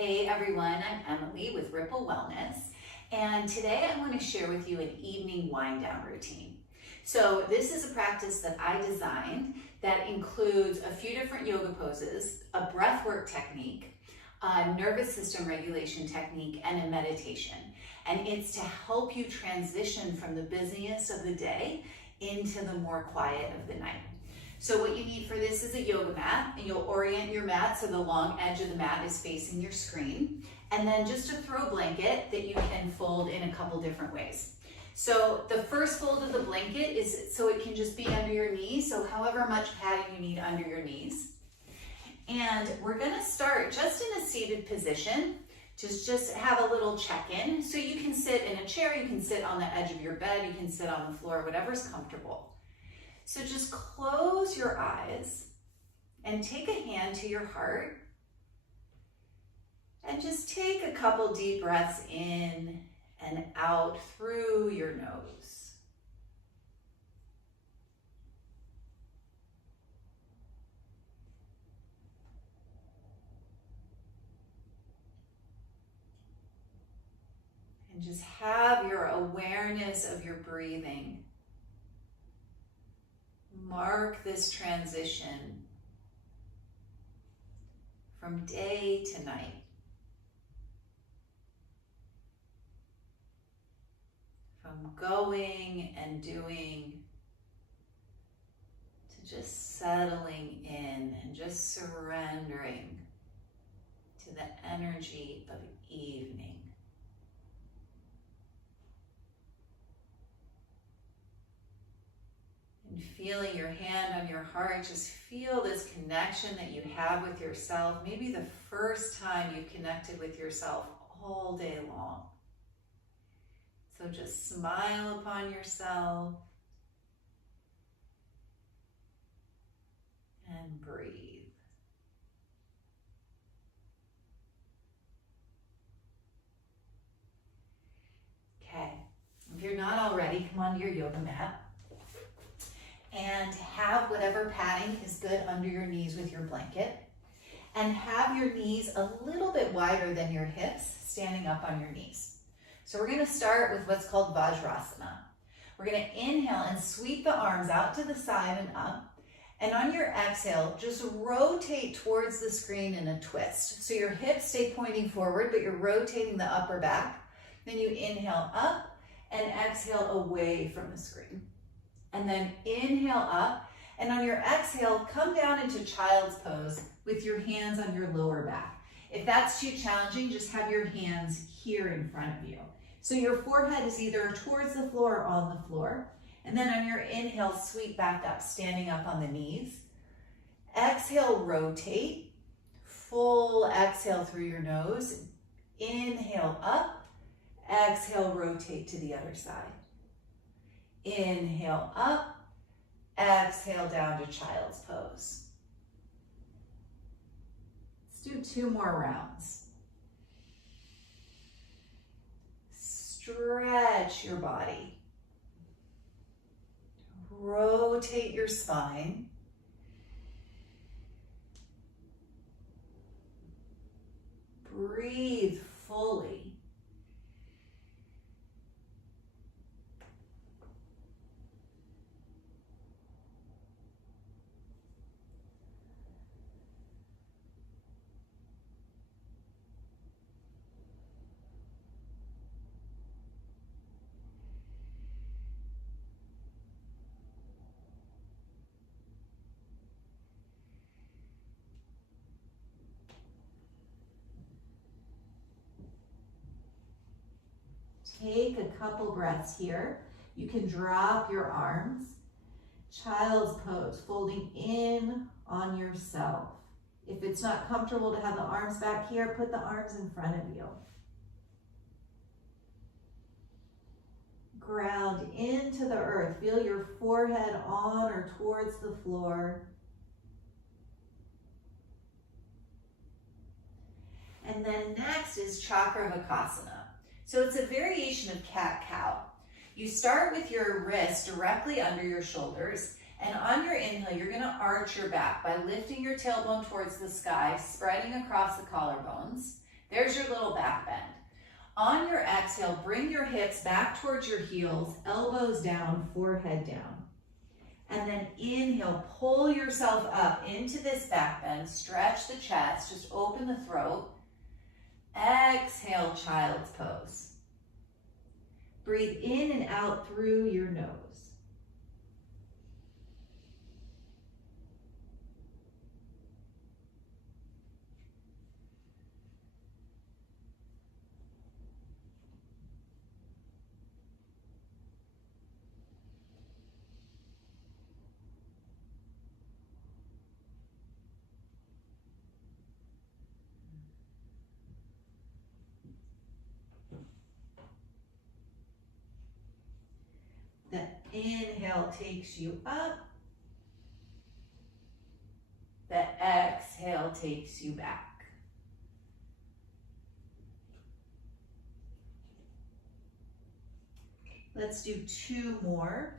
Hey everyone, I'm Emily with Ripple Wellness, and today I want to share with you an evening wind down routine. So this is a practice that I designed that includes a few different yoga poses, a breathwork technique, a nervous system regulation technique, and a meditation. And it's to help you transition from the busyness of the day into the more quiet of the night. So what you need for this is a yoga mat, and you'll orient your mat so the long edge of the mat is facing your screen, and then just a throw blanket that you can fold in a couple different ways. So the first fold of the blanket is so it can just be under your knees, so however much padding you need under your knees. And we're gonna start just in a seated position. Just have a little check-in. So you can sit in a chair, you can sit on the edge of your bed, you can sit on the floor, whatever's comfortable. So just close your eyes and take a hand to your heart and just take a couple deep breaths in and out through your nose. And just have your awareness of your breathing. Mark this transition from day to night, from going and doing to just settling in and just surrendering to the energy of evening. And feeling your hand on your heart, just feel this connection that you have with yourself. Maybe the first time you've connected with yourself all day long. So just smile upon yourself and breathe. Okay, if you're not already, come onto your yoga mat. And have whatever padding is good under your knees with your blanket. And have your knees a little bit wider than your hips, standing up on your knees. So we're going to start with what's called Vajrasana. We're going to inhale and sweep the arms out to the side and up. And on your exhale, just rotate towards the screen in a twist. So your hips stay pointing forward, but you're rotating the upper back. Then you inhale up and exhale away from the screen. And then inhale up, and on your exhale, come down into child's pose with your hands on your lower back. If that's too challenging, just have your hands here in front of you. So your forehead is either towards the floor or on the floor. And then on your inhale, sweep back up, standing up on the knees. Exhale, rotate. Full exhale through your nose. Inhale up. Exhale, rotate to the other side. Inhale up, exhale down to child's pose. Let's do 2 more rounds. Stretch your body. Rotate your spine. Breathe fully. Take a couple breaths here. You can drop your arms. Child's pose, folding in on yourself. If it's not comfortable to have the arms back here, put the arms in front of you. Ground into the earth. Feel your forehead on or towards the floor. And then next is Chakravakasana. So it's a variation of cat-cow. You start with your wrist directly under your shoulders, and on your inhale, you're gonna arch your back by lifting your tailbone towards the sky, spreading across the collarbones. There's your little back bend. On your exhale, bring your hips back towards your heels, elbows down, forehead down. And then inhale, pull yourself up into this back bend, stretch the chest, just open the throat. Exhale, child's pose. Breathe in and out through your nose. The inhale takes you up. The exhale takes you back. Let's do 2 more.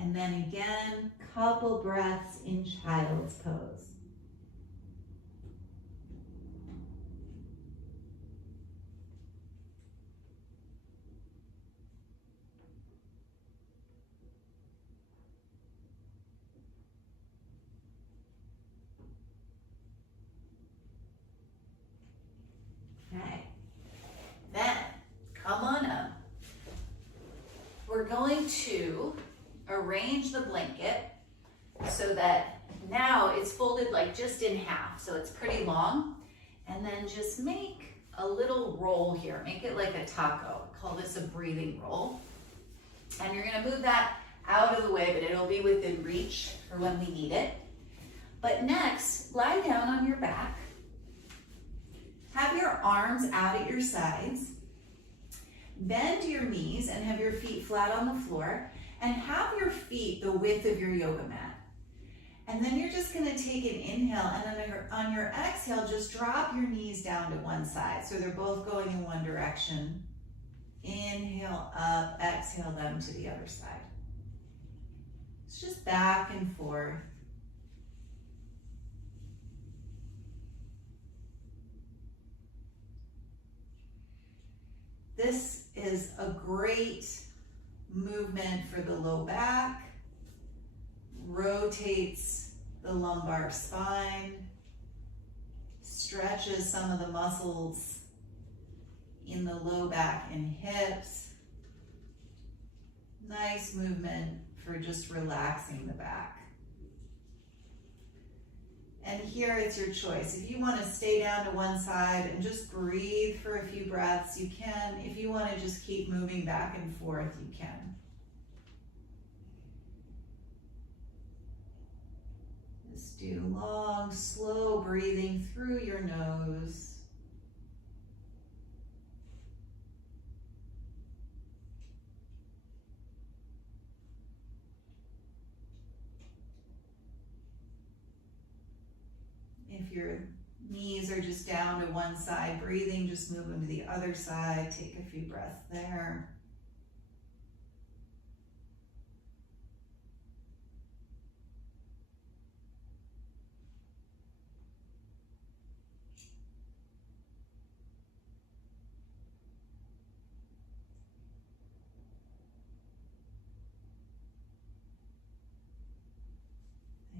And then again, couple breaths in child's pose. Okay, then come on up. We're going to arrange the blanket so that now it's folded like just in half, so it's pretty long. And then just make a little roll here. Make it like a taco. Call this a breathing roll. And you're gonna move that out of the way, but it'll be within reach for when we need it. But next, lie down on your back. Have your arms out at your sides. Bend your knees and have your feet flat on the floor. And have your feet the width of your yoga mat. And then you're just gonna take an inhale, and then on your exhale, just drop your knees down to one side. So they're both going in one direction. Inhale up, exhale them to the other side. It's just back and forth. This is a great movement for the low back, rotates the lumbar spine, stretches some of the muscles in the low back and hips. Nice movement for just relaxing the back. And here it's your choice. If you want to stay down to one side and just breathe for a few breaths, you can. If you want to just keep moving back and forth, you can. Just do long, slow breathing through your nose. If your knees are just down to one side, breathing, just move them to the other side. Take a few breaths there.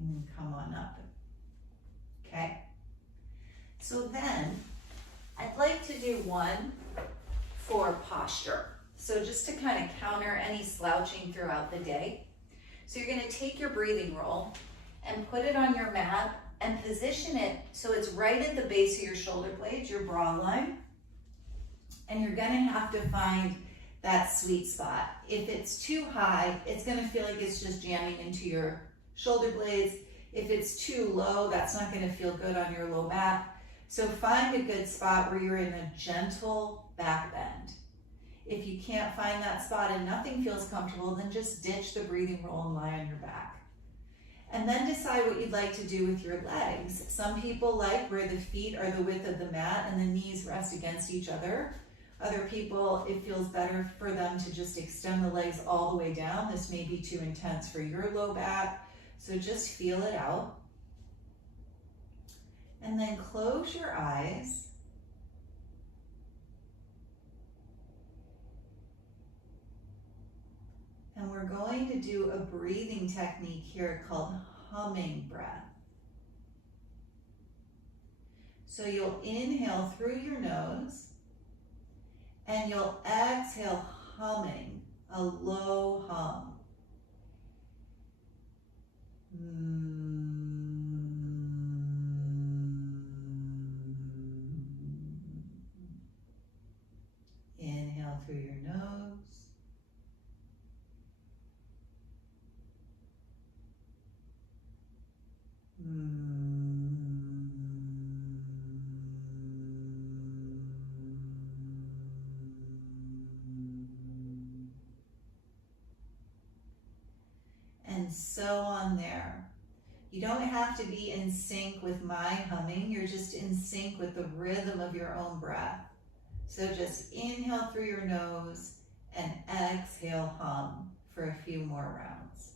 And come on up. Okay, so then I'd like to do one for posture. So just to kind of counter any slouching throughout the day. So you're gonna take your breathing roll and put it on your mat and position it so it's right at the base of your shoulder blades, your bra line. And you're gonna have to find that sweet spot. If it's too high, it's gonna feel like it's just jamming into your shoulder blades. If it's too low, that's not gonna feel good on your low back. So find a good spot where you're in a gentle back bend. If you can't find that spot and nothing feels comfortable, then just ditch the breathing roll and lie on your back. And then decide what you'd like to do with your legs. Some people like where the feet are the width of the mat and the knees rest against each other. Other people, it feels better for them to just extend the legs all the way down. This may be too intense for your low back, so just feel it out. And then close your eyes. And we're going to do a breathing technique here called humming breath. So you'll inhale through your nose and you'll exhale humming, a low hum. Inhale through your nose. And so on there. You don't have to be in sync with my humming, you're just in sync with the rhythm of your own breath. So just inhale through your nose and exhale hum for a few more rounds.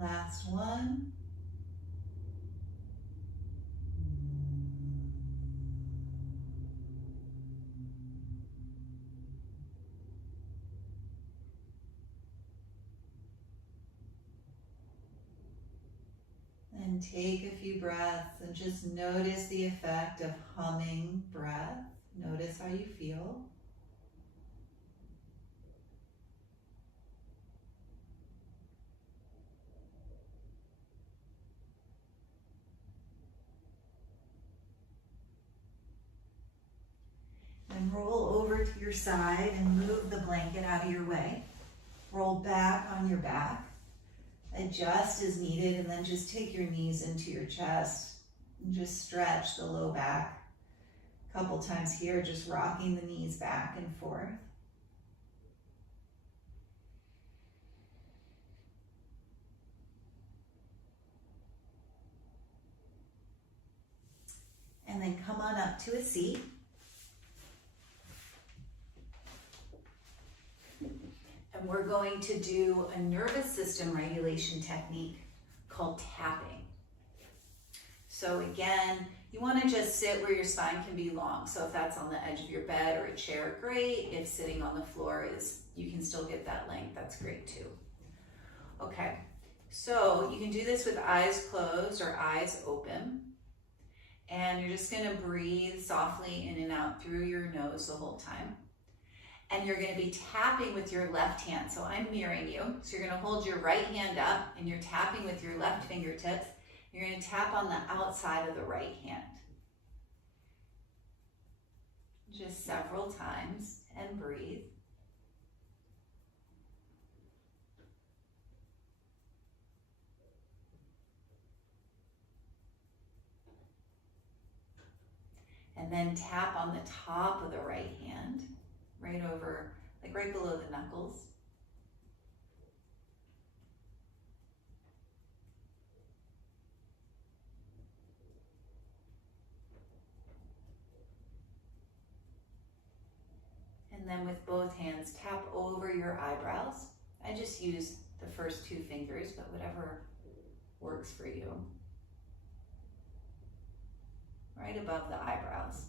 Last one. And take a few breaths and just notice the effect of humming breath. Notice how you feel. And roll over to your side and move the blanket out of your way. Roll back on your back. Adjust as needed, and then just take your knees into your chest and just stretch the low back. A couple times here, just rocking the knees back and forth. And then come on up to a seat. And we're going to do a nervous system regulation technique called tapping. So again, you want to just sit where your spine can be long. So if that's on the edge of your bed or a chair, great. If sitting on the floor is, you can still get that length, that's great too. Okay, so you can do this with eyes closed or eyes open. And you're just going to breathe softly in and out through your nose the whole time. And you're going to be tapping with your left hand. So I'm mirroring you. So you're going to hold your right hand up and you're tapping with your left fingertips. You're going to tap on the outside of the right hand. Just several times and breathe. And then tap on the top of the right hand. Right over, like right below the knuckles. And then with both hands, tap over your eyebrows. I just use the first two fingers, but whatever works for you. Right above the eyebrows.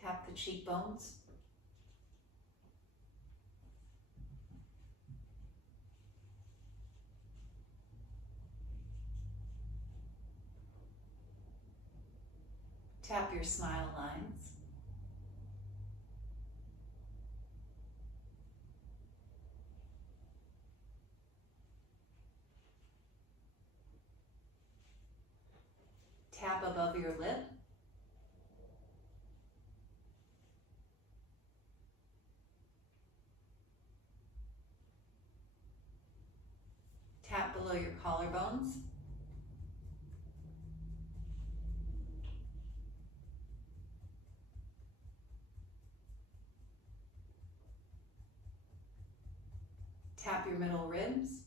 Tap the cheekbones. Tap your smile lines. Tap above your lip. Tap below your collarbones. Tap your middle ribs.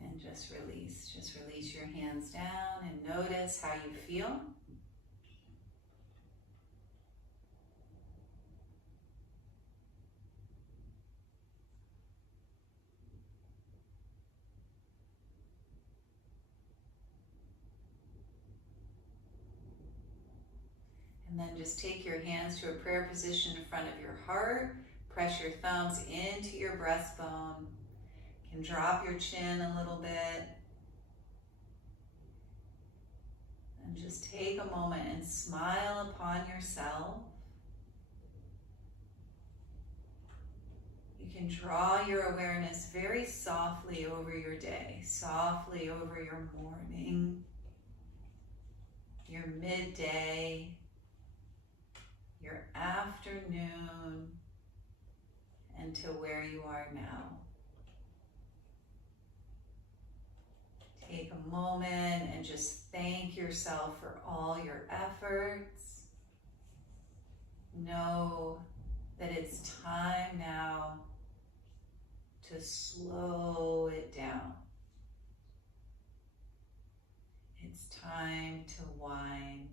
And just release. Just release your hands down and notice how you feel. And then just take your hands to a prayer position in front of your heart. Press your thumbs into your breastbone. You can drop your chin a little bit. And just take a moment and smile upon yourself. You can draw your awareness very softly over your day, softly over your morning, your midday, your afternoon, and to where you are now. Take a moment and just thank yourself for all your efforts. Know that it's time now to slow it down. It's time to wind